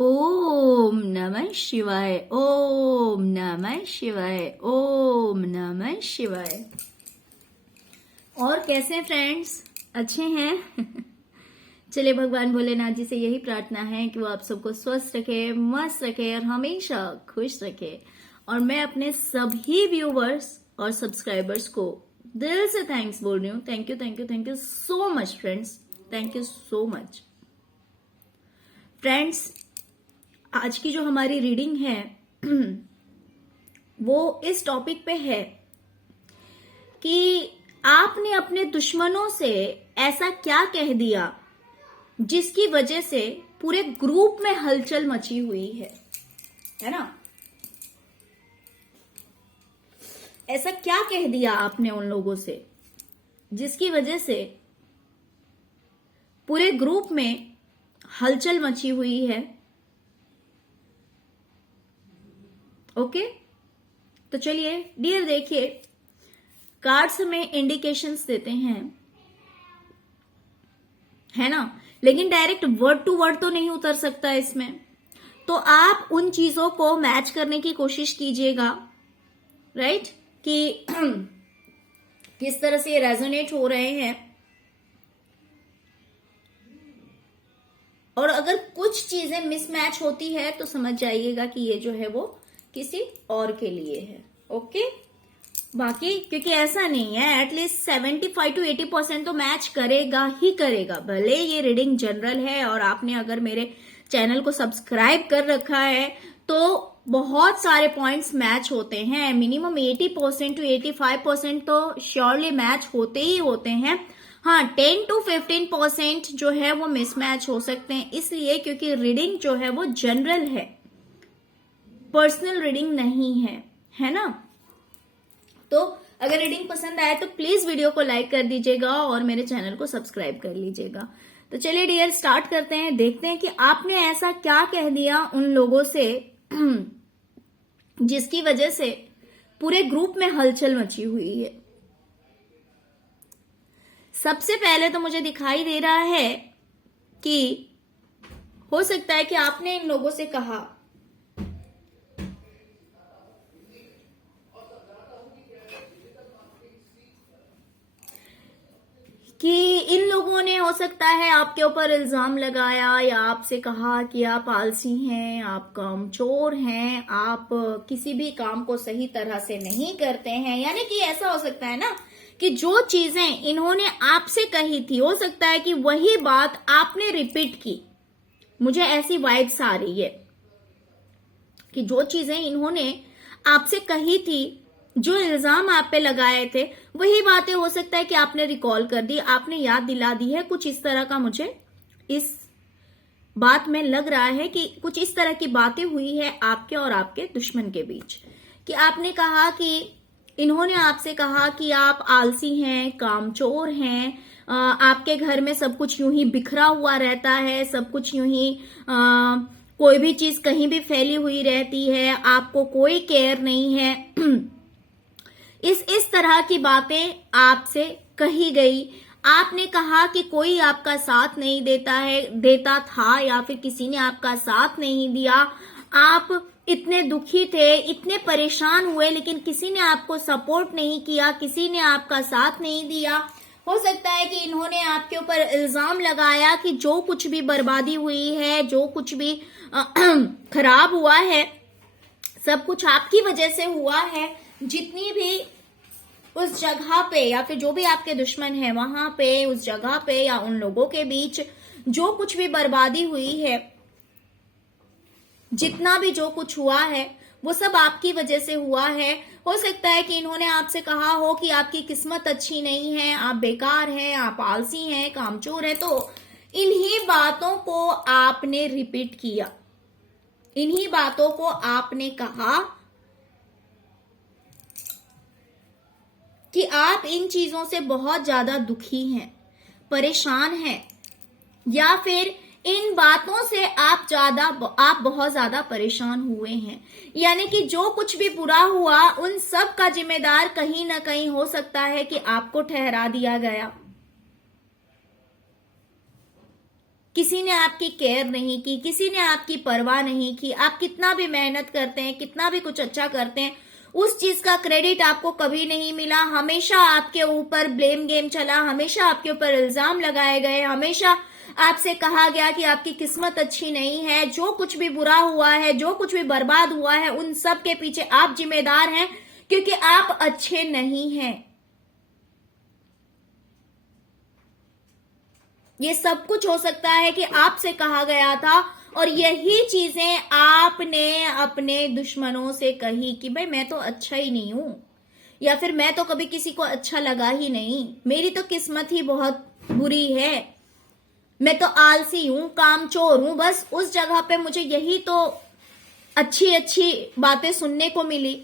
ओम नमः शिवाय, ओम नमः शिवाय, ओम नमः शिवाय। और कैसे हैं फ्रेंड्स? अच्छे हैं? चलिए भगवान भोलेनाथ जी से यही प्रार्थना है कि वो आप सबको स्वस्थ रखे, मस्त रखे और हमेशा खुश रखे। और मैं अपने सभी व्यूवर्स और सब्सक्राइबर्स को दिल से थैंक्स बोल रही हूँ। Thank you, thank you, thank you so much friends, thank you so much. Friends, आज की जो हमारी रीडिंग है वो इस टॉपिक पे है कि आपने अपने दुश्मनों से ऐसा क्या कह दिया जिसकी वजह से पूरे ग्रुप में हलचल मची हुई है ना? ऐसा क्या कह दिया आपने उन लोगों से जिसकी वजह से पूरे ग्रुप में हलचल मची हुई है? ओके, तो चलिए डियर, देखिए कार्ड्स हमें इंडिकेशंस देते हैं, है ना, लेकिन डायरेक्ट वर्ड टू वर्ड तो नहीं उतर सकता इसमें। तो आप उन चीजों को मैच करने की कोशिश कीजिएगा, राइट, कि किस तरह से ये रेजोनेट हो रहे हैं। और अगर कुछ चीजें मिसमैच होती है तो समझ जाइएगा कि ये जो है वो किसी और के लिए है। ओके, बाकी क्योंकि ऐसा नहीं है, एटलीस्ट 75 to 80% तो मैच करेगा ही करेगा। भले ये रीडिंग जनरल है और आपने अगर मेरे चैनल को सब्सक्राइब कर रखा है तो बहुत सारे पॉइंट्स मैच होते हैं। मिनिमम 80% to 85% तो श्योरली मैच होते ही होते हैं। हाँ, 10 to 15% जो है वो मिसमैच हो सकते हैं, इसलिए क्योंकि रीडिंग जो है वो जनरल है, पर्सनल रीडिंग नहीं है ना? तो अगर रीडिंग पसंद आए तो प्लीज वीडियो को लाइक कर दीजिएगा और मेरे चैनल को सब्सक्राइब कर लीजिएगा। तो चलिए डियर, स्टार्ट करते हैं। देखते हैं कि आपने ऐसा क्या कह दिया उन लोगों से जिसकी वजह से पूरे ग्रुप में हलचल मची हुई है। सबसे पहले तो मुझे दिखाई दे रहा है कि हो सकता है कि आपने इन लोगों से कहा कि इन लोगों ने हो सकता है आपके ऊपर इल्जाम लगाया या आपसे कहा कि आप आलसी हैं, आप कामचोर हैं, आप किसी भी काम को सही तरह से नहीं करते हैं। यानी कि ऐसा हो सकता है ना कि जो चीजें इन्होंने आपसे कही थी, हो सकता है कि वही बात आपने रिपीट की। मुझे ऐसी वाइब्स आ रही है कि जो चीजें इन्होंने आपसे कही थी, जो इल्जाम आप पे लगाए थे, वही बातें हो सकता है कि आपने रिकॉल कर दी, आपने याद दिला दी है। कुछ इस तरह का मुझे इस बात में लग रहा है कि कुछ इस तरह की बातें हुई है आपके और आपके दुश्मन के बीच। कि आपने कहा कि इन्होंने आपसे कहा कि आप आलसी हैं, कामचोर हैं, आपके घर में सब कुछ यूं ही बिखरा हुआ रहता है, सब कुछ यूं ही कोई भी चीज कहीं भी फैली हुई रहती है, आपको कोई केयर नहीं है। इस तरह की बातें आपसे कही गई। आपने कहा कि कोई आपका साथ नहीं देता था या फिर किसी ने आपका साथ नहीं दिया। आप इतने दुखी थे, इतने परेशान हुए, लेकिन किसी ने आपको सपोर्ट नहीं किया, किसी ने आपका साथ नहीं दिया। हो सकता है कि इन्होंने आपके ऊपर इल्जाम लगाया कि जो कुछ भी बर्बादी हुई है, जो कुछ भी खराब हुआ है, सब कुछ आपकी वजह से हुआ है। जितनी भी उस जगह पे या फिर जो भी आपके दुश्मन है वहां पे, उस जगह पे या उन लोगों के बीच जो कुछ भी बर्बादी हुई है, जितना भी जो कुछ हुआ है, वो सब आपकी वजह से हुआ है। हो सकता है कि इन्होंने आपसे कहा हो कि आपकी किस्मत अच्छी नहीं है, आप बेकार हैं, आप आलसी हैं, कामचोर हैं। तो इन्हीं बातों को आपने रिपीट किया, इन्हीं बातों को आपने कहा कि आप इन चीजों से बहुत ज्यादा दुखी हैं, परेशान हैं, या फिर इन बातों से आप बहुत ज्यादा परेशान हुए हैं। यानी कि जो कुछ भी बुरा हुआ उन सब का जिम्मेदार कहीं ना कहीं हो सकता है कि आपको ठहरा दिया गया, किसी ने आपकी केयर नहीं की, किसी ने आपकी परवाह नहीं की। आप कितना भी मेहनत करते हैं, कितना भी कुछ अच्छा करते हैं, उस चीज का क्रेडिट आपको कभी नहीं मिला। हमेशा आपके ऊपर ब्लेम गेम चला, हमेशा आपके ऊपर इल्जाम लगाए गए, हमेशा आपसे कहा गया कि आपकी किस्मत अच्छी नहीं है। जो कुछ भी बुरा हुआ है, जो कुछ भी बर्बाद हुआ है, उन सब के पीछे आप जिम्मेदार हैं, क्योंकि आप अच्छे नहीं हैं। ये सब कुछ हो सकता है कि आपसे कहा गया था, और यही चीजें आपने अपने दुश्मनों से कही कि भाई मैं तो अच्छा ही नहीं हूं, या फिर मैं तो कभी किसी को अच्छा लगा ही नहीं, मेरी तो किस्मत ही बहुत बुरी है, मैं तो आलसी हूं, कामचोर हूं। बस उस जगह पे मुझे यही तो अच्छी अच्छी बातें सुनने को मिली।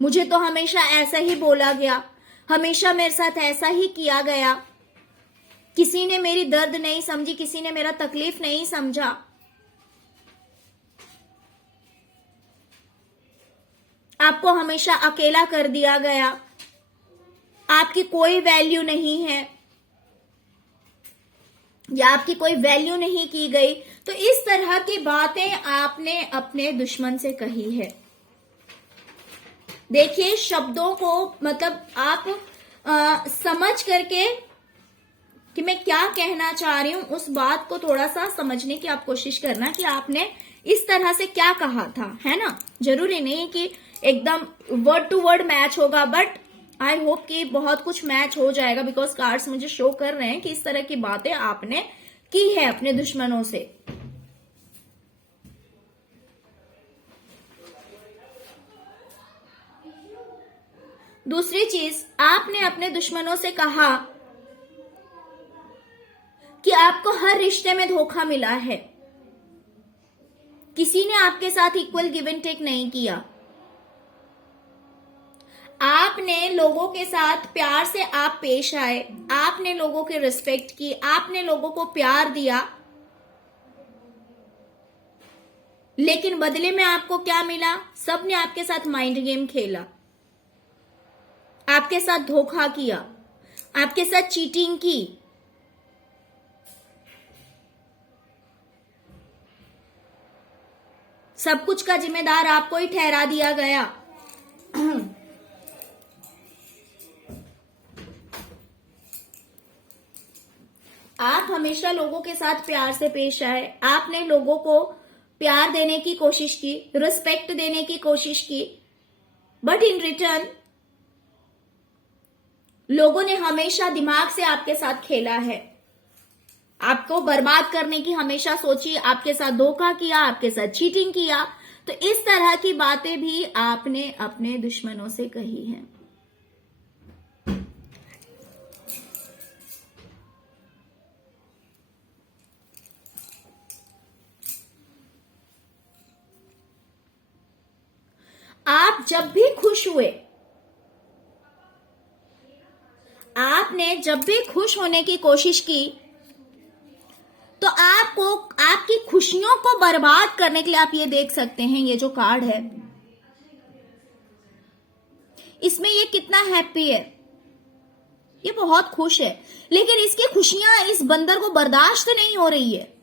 मुझे तो हमेशा ऐसा ही बोला गया, हमेशा मेरे साथ ऐसा ही किया गया। किसी ने मेरी दर्द नहीं समझी, किसी ने मेरा तकलीफ नहीं समझा। आपको हमेशा अकेला कर दिया गया, आपकी कोई वैल्यू नहीं है, या आपकी कोई वैल्यू नहीं की गई। तो इस तरह की बातें आपने अपने दुश्मन से कही है। देखिए, शब्दों को मतलब आप समझ करके कि मैं क्या कहना चाह रही हूं, उस बात को थोड़ा सा समझने की आप कोशिश करना कि आपने इस तरह से क्या कहा था, है ना। जरूरी नहीं कि एकदम वर्ड टू वर्ड मैच होगा, बट आई होप कि बहुत कुछ मैच हो जाएगा, बिकॉज कार्ड्स मुझे शो कर रहे हैं कि इस तरह की बातें आपने की है अपने दुश्मनों से। दूसरी चीज, आपने अपने दुश्मनों से कहा कि आपको हर रिश्ते में धोखा मिला है, किसी ने आपके साथ इक्वल गिव एंड टेक नहीं किया। आपने लोगों के साथ प्यार से आप पेश आए, आपने लोगों की रिस्पेक्ट की, आपने लोगों को प्यार दिया, लेकिन बदले में आपको क्या मिला? सबने आपके साथ माइंड गेम खेला, आपके साथ धोखा किया, आपके साथ चीटिंग की। सब कुछ का जिम्मेदार आपको ही ठहरा दिया गया। आप हमेशा लोगों के साथ प्यार से पेश आए, आपने लोगों को प्यार देने की कोशिश की, रिस्पेक्ट देने की कोशिश की, बट इन रिटर्न लोगों ने हमेशा दिमाग से आपके साथ खेला है, आपको बर्बाद करने की हमेशा सोची, आपके साथ धोखा किया, आपके साथ चीटिंग किया। तो इस तरह की बातें भी आपने अपने दुश्मनों से कही हैं। आप जब भी खुश हुए, आपने जब भी खुश होने की कोशिश की, तो आपको आपकी खुशियों को बर्बाद करने के लिए आप ये देख सकते हैं, ये जो कार्ड है इसमें ये कितना हैप्पी है, ये बहुत खुश है, लेकिन इसकी खुशियां इस बंदर को बर्दाश्त नहीं हो रही है।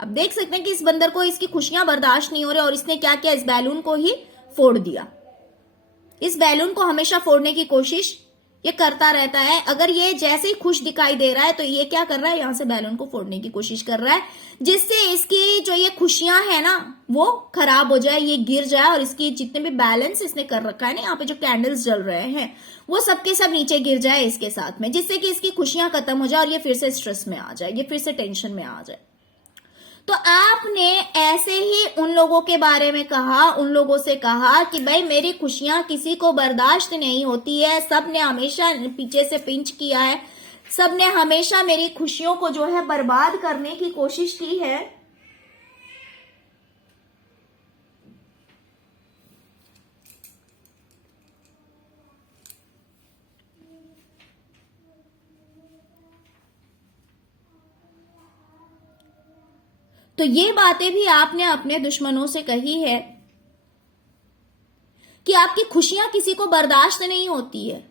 अब देख सकते हैं कि इस बंदर को इसकी खुशियां बर्दाश्त नहीं हो रही, और इसने क्या किया, इस बैलून को ही फोड़ दिया। इस बैलून को हमेशा फोड़ने की कोशिश ये करता रहता है। अगर ये जैसे ही खुश दिखाई दे रहा है तो ये क्या कर रहा है, यहां से बैलून को फोड़ने की कोशिश कर रहा है, जिससे इसकी जो ये खुशियां है ना वो खराब हो जाए, ये गिर जाए, और इसकी जितने भी बैलेंस इसने कर रखा है ना, यहाँ पे जो कैंडल्स जल रहे हैं वो सबके सब नीचे गिर जाए इसके साथ में, जिससे कि इसकी खुशियां खत्म हो जाए और ये फिर से स्ट्रेस में आ जाए, ये फिर से टेंशन में आ जाए। तो आपने ऐसे ही उन लोगों के बारे में कहा, उन लोगों से कहा कि भाई मेरी खुशियां किसी को बर्दाश्त नहीं होती है, सबने हमेशा पीछे से पिंच किया है, सबने हमेशा मेरी खुशियों को जो है बर्बाद करने की कोशिश की है। तो ये बातें भी आपने अपने दुश्मनों से कही है कि आपकी खुशियां किसी को बर्दाश्त नहीं होती है,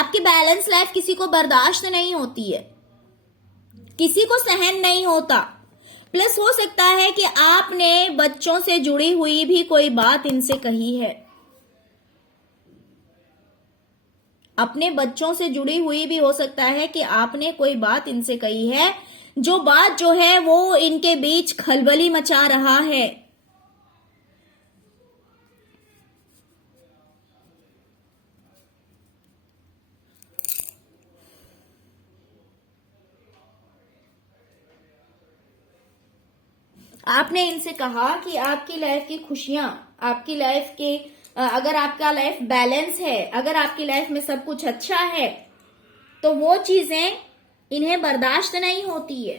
आपकी बैलेंस लाइफ किसी को बर्दाश्त नहीं होती है, किसी को सहन नहीं होता। प्लस हो सकता है कि आपने बच्चों से जुड़ी हुई भी कोई बात इनसे कही है, अपने बच्चों से जुड़ी हुई भी हो सकता है कि आपने कोई बात इनसे कही है, जो बात जो है वो इनके बीच खलबली मचा रहा है। आपने इनसे कहा कि आपकी लाइफ की खुशियां, आपकी लाइफ के अगर आपका लाइफ बैलेंस है, अगर आपकी लाइफ में सब कुछ अच्छा है, तो वो चीजें इन्हें बर्दाश्त नहीं होती है।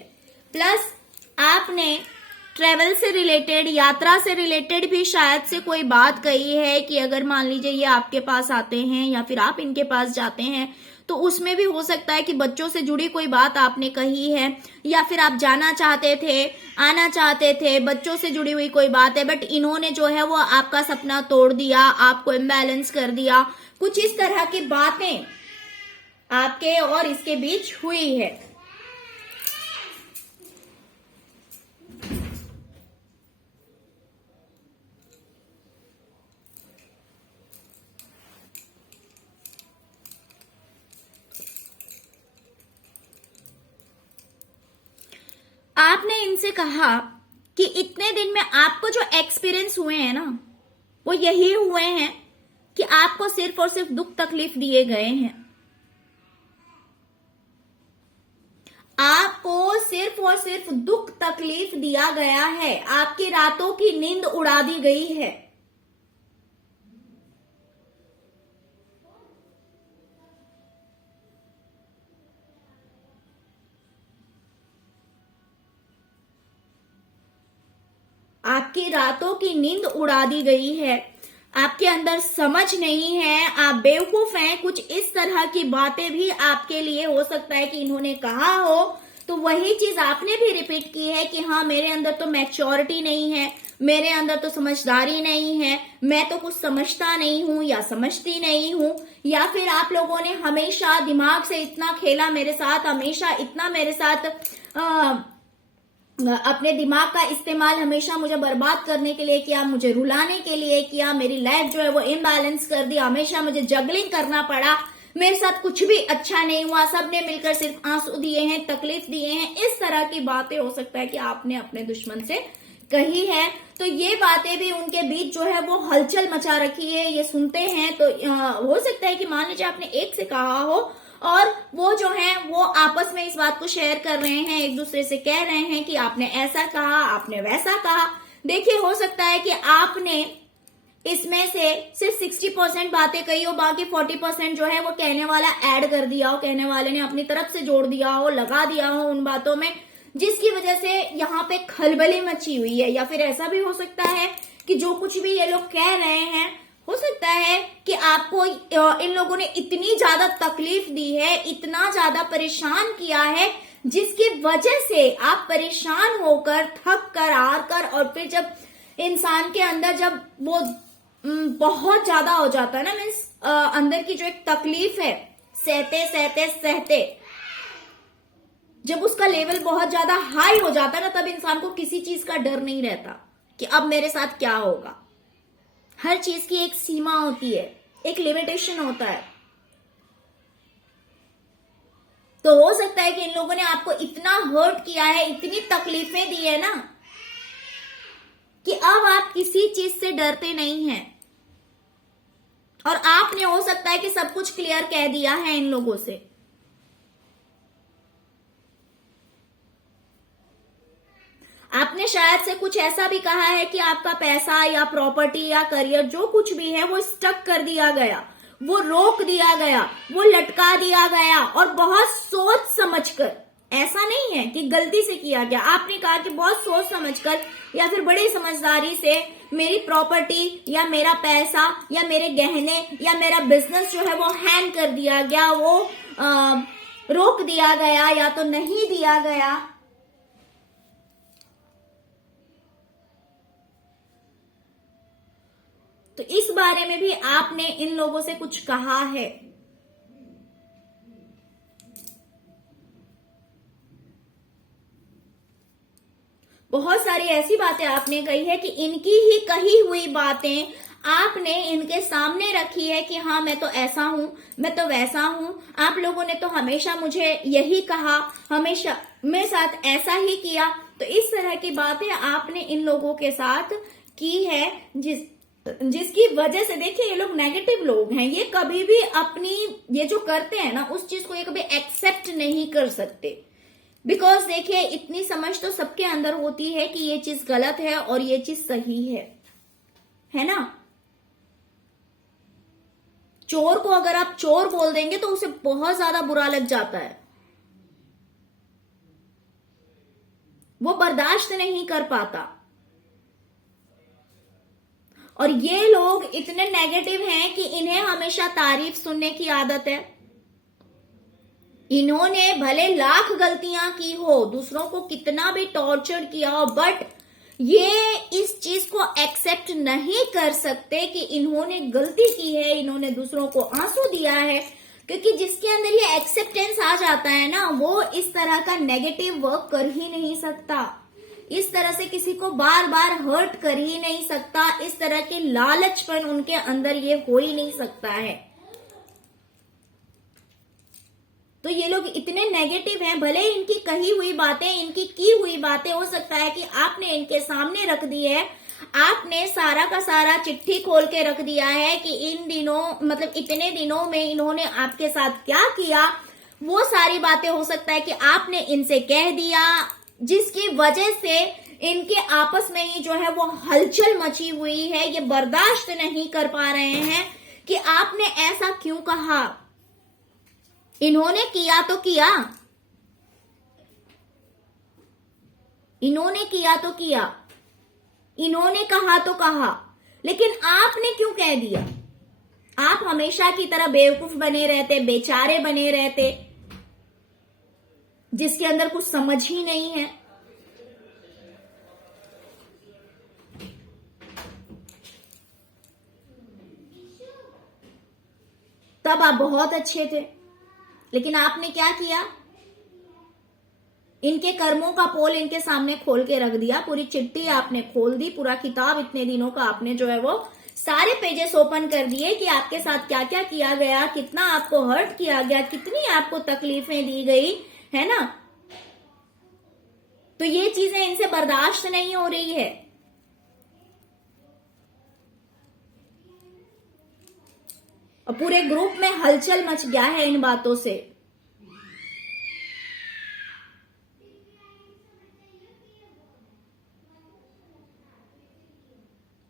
प्लस आपने ट्रेवल से रिलेटेड, यात्रा से रिलेटेड भी शायद से कोई बात कही है कि अगर मान लीजिए ये आपके पास आते हैं या फिर आप इनके पास जाते हैं, तो उसमें भी हो सकता है कि बच्चों से जुड़ी कोई बात आपने कही है, या फिर आप जाना चाहते थे, आना चाहते थे, बच्चों से जुड़ी हुई कोई बात है, बट इन्होंने जो है वो आपका सपना तोड़ दिया, आपको इम्बैलेंस कर दिया। कुछ इस तरह की बातें आपके और इसके बीच हुई है। आपने इनसे कहा कि इतने दिन में आपको जो एक्सपीरियंस हुए हैं ना, वो यही हुए हैं कि आपको सिर्फ और सिर्फ दुख तकलीफ दिए गए हैं। आपको सिर्फ और सिर्फ दुख तकलीफ दिया गया है, आपकी रातों की नींद उड़ा दी गई है। आपकी रातों की नींद उड़ा दी गई है, आपके अंदर समझ नहीं है, आप बेवकूफ हैं। कुछ इस तरह की बातें भी आपके लिए हो सकता है कि इन्होंने कहा हो, तो वही चीज आपने भी रिपीट की है कि हाँ, मेरे अंदर तो मैच्योरिटी नहीं है, मेरे अंदर तो समझदारी नहीं है, मैं तो कुछ समझता नहीं हूं या समझती नहीं हूं। या फिर आप लोगों ने हमेशा दिमाग से इतना खेला मेरे साथ, हमेशा इतना मेरे साथ अपने दिमाग का इस्तेमाल हमेशा मुझे बर्बाद करने के लिए किया, मुझे रुलाने के लिए किया, मेरी लाइफ जो है वो इम्बैलेंस कर दी, हमेशा मुझे जगलिंग करना पड़ा, मेरे साथ कुछ भी अच्छा नहीं हुआ, सबने मिलकर सिर्फ आंसू दिए हैं, तकलीफ दिए हैं। इस तरह की बातें हो सकता है कि आपने अपने दुश्मन से कही है। तो ये बातें भी उनके बीच जो है वो हलचल मचा रखी है। ये सुनते हैं तो हो सकता है कि मान लीजिए आपने एक से कहा हो और वो जो है वो आपस में इस बात को शेयर कर रहे हैं, एक दूसरे से कह रहे हैं कि आपने ऐसा कहा, आपने वैसा कहा। देखिए, हो सकता है कि आपने इसमें से सिर्फ 60% बातें कही हो, बाकी 40% जो है वो कहने वाला ऐड कर दिया हो, कहने वाले ने अपनी तरफ से जोड़ दिया हो, लगा दिया हो उन बातों में, जिसकी वजह से यहाँ पे खलबली मची हुई है। या फिर ऐसा भी हो सकता है कि जो कुछ भी ये लोग कह रहे हैं, हो सकता है कि आपको इन लोगों ने इतनी ज्यादा तकलीफ दी है, इतना ज्यादा परेशान किया है, जिसकी वजह से आप परेशान होकर, थक कर, हार कर, और फिर जब इंसान के अंदर जब वो बहुत ज्यादा हो जाता है ना, मीन्स अंदर की जो एक तकलीफ है, सहते सहते सहते जब उसका लेवल बहुत ज्यादा हाई हो जाता है ना, तब इंसान को किसी चीज का डर नहीं रहता कि अब मेरे साथ क्या होगा। हर चीज की एक सीमा होती है, एक लिमिटेशन होता है। तो हो सकता है कि इन लोगों ने आपको इतना हर्ट किया है, इतनी तकलीफें दी है ना, कि अब आप किसी चीज से डरते नहीं हैं। और आपने हो सकता है कि सब कुछ क्लियर कह दिया है इन लोगों से। आपने शायद से कुछ ऐसा भी कहा है कि आपका पैसा या प्रॉपर्टी या करियर जो कुछ भी है वो स्टक कर दिया गया, वो रोक दिया गया, वो लटका दिया गया, और बहुत सोच समझकर, ऐसा नहीं है कि गलती से किया गया, आपने कहा कि बहुत सोच समझकर या फिर बड़ी समझदारी से मेरी प्रॉपर्टी या मेरा पैसा या मेरे गहने या मेरा बिजनेस जो है वो हैंड कर दिया गया, वो रोक दिया गया या तो नहीं दिया गया। तो इस बारे में भी आपने इन लोगों से कुछ कहा है। बहुत सारी ऐसी बातें आपने कही है कि इनकी ही कही हुई बातें आपने इनके सामने रखी है कि हाँ मैं तो ऐसा हूं, मैं तो वैसा हूं, आप लोगों ने तो हमेशा मुझे यही कहा, हमेशा मेरे साथ ऐसा ही किया। तो इस तरह की बातें आपने इन लोगों के साथ की है, जिसकी वजह से देखिए ये लोग नेगेटिव लोग हैं, ये कभी भी अपनी ये जो करते हैं ना उस चीज को ये कभी एक्सेप्ट नहीं कर सकते। बिकॉज देखिए इतनी समझ तो सबके अंदर होती है कि ये चीज गलत है और ये चीज सही है ना। चोर को अगर आप चोर बोल देंगे तो उसे बहुत ज्यादा बुरा लग जाता है, वो बर्दाश्त नहीं कर पाता। और ये लोग इतने नेगेटिव हैं कि इन्हें हमेशा तारीफ सुनने की आदत है। इन्होंने भले लाख गलतियां की हो, दूसरों को कितना भी टॉर्चर किया हो, बट ये इस चीज को एक्सेप्ट नहीं कर सकते कि इन्होंने गलती की है, इन्होंने दूसरों को आंसू दिया है। क्योंकि जिसके अंदर ये एक्सेप्टेंस आ जाता है ना, वो इस तरह का नेगेटिव वर्क कर ही नहीं सकता, इस तरह से किसी को बार बार हर्ट कर ही नहीं सकता, इस तरह के लालचपन उनके अंदर ये हो ही नहीं सकता है। तो ये लोग इतने नेगेटिव हैं, भले इनकी कही हुई बातें, इनकी की हुई बातें हो सकता है कि आपने इनके सामने रख दी है, आपने सारा का सारा चिट्ठी खोल के रख दिया है कि इन दिनों मतलब इतने दिनों में इन्होंने आपके साथ क्या किया, वो सारी बातें हो सकता है कि आपने इनसे कह दिया, जिसकी वजह से इनके आपस में ही जो है वो हलचल मची हुई है। ये बर्दाश्त नहीं कर पा रहे हैं कि आपने ऐसा क्यों कहा। इन्होंने किया तो किया, इन्होंने किया तो किया, इन्होंने कहा तो कहा, लेकिन आपने क्यों कह दिया। आप हमेशा की तरह बेवकूफ बने रहते, बेचारे बने रहते, जिसके अंदर कुछ समझ ही नहीं है। तब आप बहुत अच्छे थे, लेकिन आपने क्या किया, इनके कर्मों का पोल इनके सामने खोल के रख दिया, पूरी चिट्ठी आपने खोल दी, पूरा किताब इतने दिनों का आपने जो है वो सारे पेजेस ओपन कर दिए कि आपके साथ क्या क्या किया गया, कितना आपको हर्ट किया गया, कितनी आपको तकलीफें दी गई, है ना। तो ये चीजें इनसे बर्दाश्त नहीं हो रही है। और पूरे ग्रुप में हलचल मच गया है इन बातों से।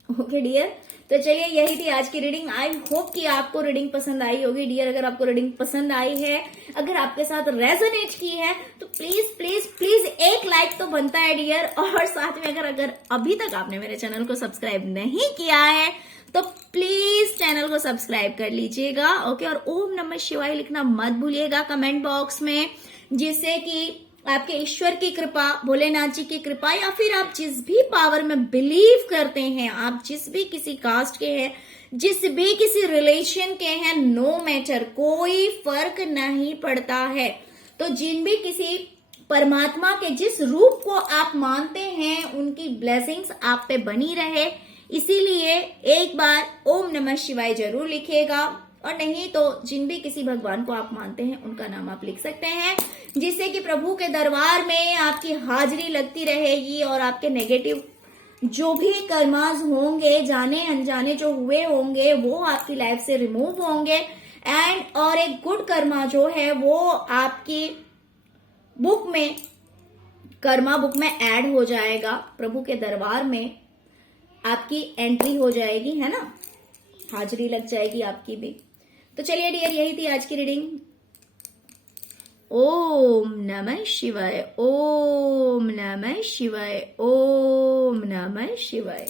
ओके डियर, तो चलिए यही थी आज की रीडिंग। आई होप कि आपको रीडिंग पसंद आई होगी डियर। अगर आपको रीडिंग पसंद आई है, अगर आपके साथ रेजोनेट की है, तो प्लीज प्लीज प्लीज एक लाइक तो बनता है डियर। और साथ में अगर अभी तक आपने मेरे चैनल को सब्सक्राइब नहीं किया है तो प्लीज चैनल को सब्सक्राइब कर लीजिएगा। ओके, और ओम नमः शिवाय लिखना मत भूलिएगा कमेंट बॉक्स में, जिससे कि आपके ईश्वर की कृपा, भोलेनाथ जी की कृपा, या फिर आप जिस भी पावर में बिलीव करते हैं, आप जिस भी किसी कास्ट के हैं, जिस भी किसी रिलेशन के हैं, नो मैटर, कोई फर्क नहीं पड़ता है। तो जिन भी किसी परमात्मा के जिस रूप को आप मानते हैं, उनकी ब्लेसिंग्स आप पे बनी रहे, इसीलिए एक बार ओम नमः शिवाय जरूर लिखिएगा। और नहीं तो जिन भी किसी भगवान को आप मानते हैं उनका नाम आप लिख सकते हैं, जिससे कि प्रभु के दरबार में आपकी हाजिरी लगती रहेगी और आपके नेगेटिव जो भी कर्मास होंगे, जाने अनजाने जो हुए होंगे, वो आपकी लाइफ से रिमूव होंगे। एंड और एक गुड कर्मा जो है वो आपकी बुक में, कर्मा बुक में ऐड हो जाएगा, प्रभु के दरबार में आपकी एंट्री हो जाएगी, है ना, हाजिरी लग जाएगी आपकी भी। तो चलिए डियर, यही थी आज की रीडिंग। ओम नमः शिवाय, ओम नमः शिवाय, ओम नमः शिवाय।